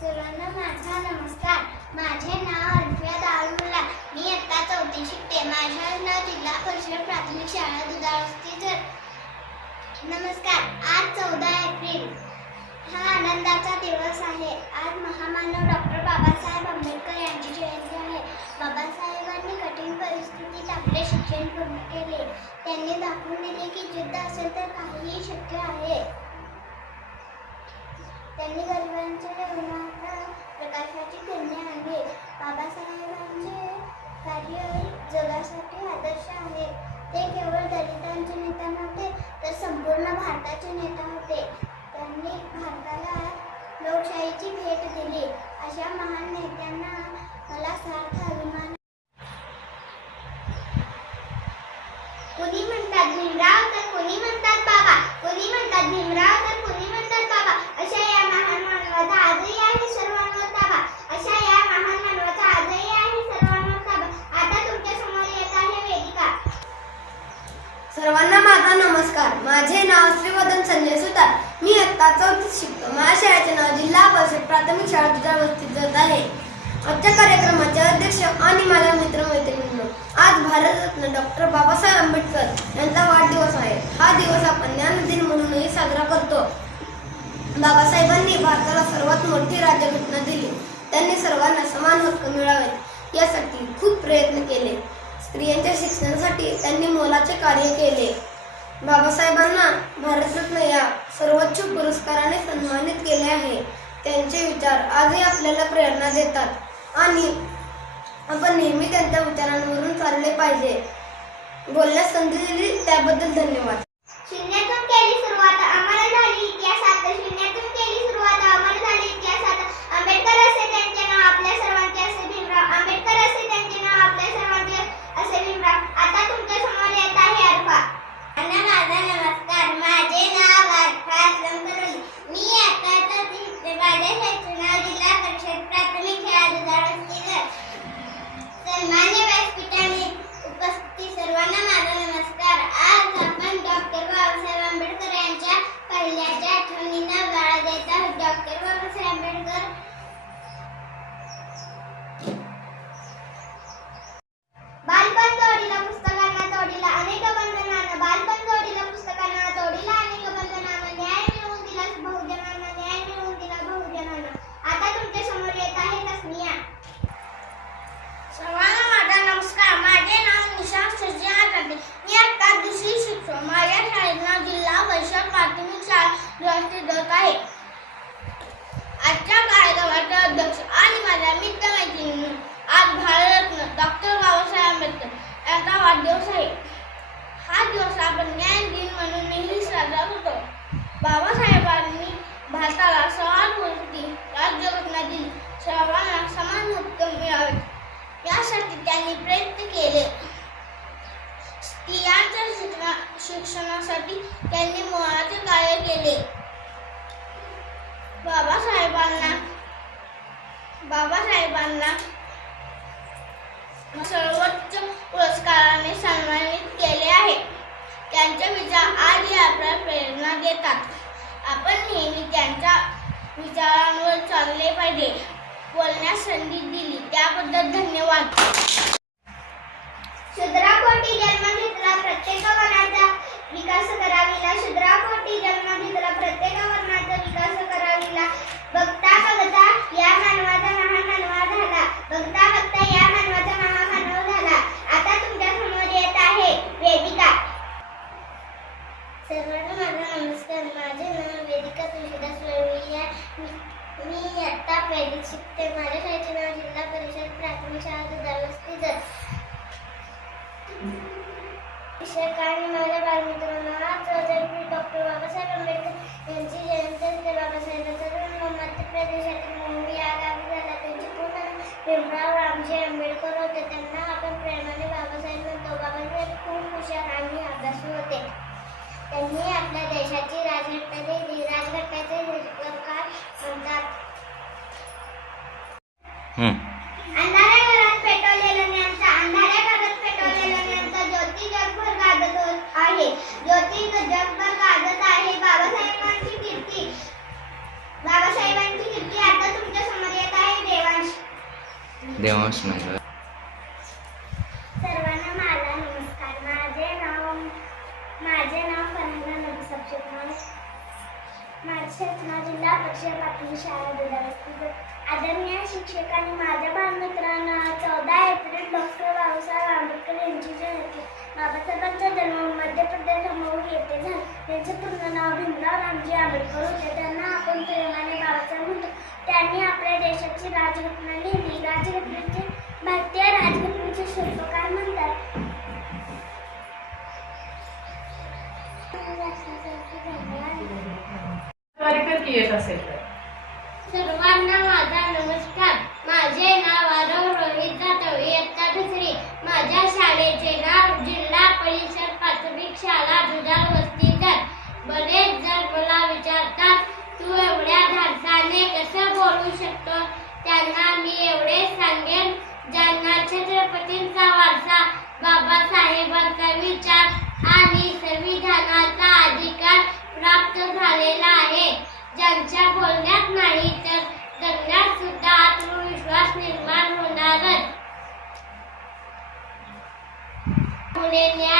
सर्वांना माझा नमस्कार. माझे नाव अर्पिया दाळुल्ला. मी इयत्ता 4थी शिकते. माझे नाव जिल्हा परिषद प्राथमिक शाळा दुधाळवस्ती. नमस्कार. आज 14 एप्रिल हा आनंदाचा दिवस आहे. आज महामानव डॉक्टर बाबासाहेब आंबेडकर यांची जयंती आहे. बाबासाहेबांनी कठीण परिस्थितीत आपले शिक्षण पूर्ण केले. त्यांनी दाखवून दिले की जिद्द असेल तर काहीही शक्य आहे. त्यांनी गरिबांच्या जीवनात प्रकाशाची किरणे आणली. बाबासाहेबांचे कार्य जगासाठी आदर्श आहे. ते केवळ दलितांचे नेता नव्हते तर संपूर्ण भारताचे नेता होते. त्यांनी भारताला लोकशाहीची भेट दिली. अशा महान नेत्यांना मला सार्थ अभिमान. कोणी म्हणतात भीमराव तर कोणी म्हणतात बाबा, कोणी म्हणतात भीमराव तर कोणी म्हणतात बाबा. अशा या महान मानवाचा आजही आहे सर्वांवर ताबा. अशा या महान मानवाचा आजही आहे सर्वांवर ताबा. आता तुमच्या समोर येत आहे वेदिका. सर्वांना माझा नमस्कार. माझे नाव श्रीवर्धन संजय सुतार. मी इयत्ता 4थीत शिकतो. माझ्या शाळेचे नाव जिल्हा परिषद प्राथमिक शाळा दुधाळवस्तीत जात आहे. आजच्या कार्यक्रमाचे अध्यक्ष आणि माझ्या मित्रमैत्रिणींनो, आज भारतरत्न डॉक्टर बाबासाहेब आंबेडकर यांचा वाढदिवस आहे. हा दिवस आपण ज्ञानदिन म्हणूनही साजरा करतो. बाबासाहेबांनी भारताला सर्वात मोठी राज्यघटना दिली. त्यांनी सर्वांना समान हक्क मिळावेत यासाठी खूप प्रयत्न केले. स्त्रियांच्या शिक्षणासाठी त्यांनी मोलाचे कार्य केले. बाबासाहेबांना भारतरत्न या सर्वोच्च पुरस्काराने सन्मानित केले आहे. त्यांचे विचार आजही आपल्याला प्रेरणा देतात आणि आपण नेहमी त्यांच्या विचारांवरून चालले पाहिजे. बोलण्यास संधी दिली त्याबद्दल धन्यवाद. शून्यातून केली सुरुवात अमर झाली इतिहासात. शून्यातून केली सुरुवात अमर झाली इतिहासात. आंबेडकर असे त्यांचे नाव, आपल्या सर्वांचे असे भीमराव. आंबेडकर असे त्यांचे नाव, आपल्या सर्वांचे असे भीमराव. आता तुमच्या समोर येत आहे अर्फा. माझा नमस्कार. माझे नाव अर्फा असलम करोली. मी आता माझ्या शाळेचे नाव जिल्हा परिषद प्राथमिक शाळा दुधाळवस्ती. सन्मान्य व्यासपीठाने उपस्थित सर्वांना माझा नमस्कार. आज आपण डॉक्टर बाबासाहेब आंबेडकर यांच्या पहिल्याच्या आठवणींना उजाळा देत आहोत. डॉक्टर बाबासाहेब आंबेडकर बालपण जोडीला पुस्तकांना तोडीला अनेक बंधनानं. बालपण जोडीला पुस्तकांना तोडीला अनेक बंधनानं. न्याय मिळवून दिला बहुजनांना, न्याय मिळवून दिला बहुजनांना. आता तुमच्या समोर येत आहे तस्मिया. सर्वांना माझा नमस्कार. माझे नाव निशांत सज्जन करते. मी आता 2री शिकतो. माझ्या शाळेचे नाव जिल्हा परिषद प्राथमिक शाळा दुधाळवस्तीत जात आहे. आजच्या कार्यक्रमाचे अध्यक्ष आणि माझ्या मित्रमैत्रिणींनो, आज भारतरत्न डॉक्टर बाबासाहेब आंबेडकर यांचा वाढदिवस आहे. हा दिवस आपण न्याय दिन म्हणूनही साजरा करतो. बाबासाहेबांनी भारताला समान मोठी राज्यघटना दिली. सर्वांना समान हक्क मिळावेत यासाठी त्यांनी प्रयत्न केले. स्त्रियांच्या शिक्षणासाठी त्यांनी मोलाचे कार्य केले. बाबासाहेबांना सर्वोच्च पुरस्काराने सन्मानित केले आहे. त्यांचे विचार आजही आपल्याला प्रेरणा देतात. आपण नेहमी त्यांच्या विचारांवर चालले पाहिजे. बोलण्यास संधी दिली त्याबद्दल धन्यवाद. शूद्रापोटी जन्म घेतला प्रत्येक वर्णाचा विकास कराविला. शूद्रापोटी जन्म घेतला प्रत्येक वर्णाचा विकास कराविला. बघता बघता या मानवाचा महामानव झाला. बघता बघता या मानवाचा महामानव झाला. आता तुमच्या समोर येत आहे वेदिका. सर्वांना माझा नमस्कार. माझे नाव वेदिका तुळशीदास वळवी आहे. मी इयत्ता 1लीत शिकते. माझ्या शाळेचे नाव जिल्हा परिषद प्राथमिक शाळा दुधाळवस्ती. शिक्षकांनी माझ्या बालमित्रांना आज 14 एप्रिल डॉक्टर बाबासाहेब आंबेडकर यांची जयंती असते. बाबासाहेबांचा जन्म मध्य प्रदेशातील मुंबई या गावी झाला. त्यांचे पूर्ण नाव भीमराव रामजी आंबेडकर होते. त्यांना आपण प्रेमाने बाबासाहेब म्हणतो. बाबासाहेब खूप हुशार आणि अभ्यासू होते. त्यांनी आपल्या देशाची राजघटना दिली. राजघटनेचे शिल्पकार म्हणतात. अंधाऱ्या घरात पेटवलेलं ज्ञानचा, अंधाऱ्या घरात पेटवलेलं ज्ञानचा ज्योती जगभर गाजत आहे. ज्योती जगभर गाजत आहे. बाबासाहेबांची कीर्ती आता तुमच्या देवांश नगर. सर्वांना माझा नमस्कार. माझे नाव फरहाना नबी सबशेख. माझे नाव जिल्हा परिषद प्राथमिक शाळा दुधावस्ती. आदरणीय शिक्षक आणि माझ्या बालमित्रांना 14 एप्रिल डॉक्टर बाबासाहेब आंबेडकर यांची जयंती. बाबासाहेबांचा जन्म मध्य प्रदेश अमोह येथे झाला. त्यांचे पूर्ण नाव भीमराव रामजी आंबेडकर होते. त्यांना आपण प्रेमाने बाबासाहेब म्हणतो. त्यांनी आपल्या देशाची राज्यघटना लिहिली. राज्यघटनेचे भारतीय राज्यघटनेचे शिल्पकार म्हणतात. येत असेल तर. सर्वांना माझा नमस्कार. माझे नाव आरव रोहित जाधव, इयत्ता 2री. माझ्या शाळेचे नाव जिल्हा परिषद प्राथमिक शाळा दुधावस्ती. बरेच जण मला विचारतात, तू एवढ्या धाडसाने कसं बोलू शकतो? त्यांना मी एवढे सांगेन, ज्यांना छत्रपतींचा वारसा, बाबासाहेबांचा विचार आणि संविधानाचा अधिकार प्राप्त झालेला आहे, ज्यांच्या बोलण्यात नाही तर जगण्यात सुद्धा आत्मविश्वास निर्माण होणारच. पुणे न्याय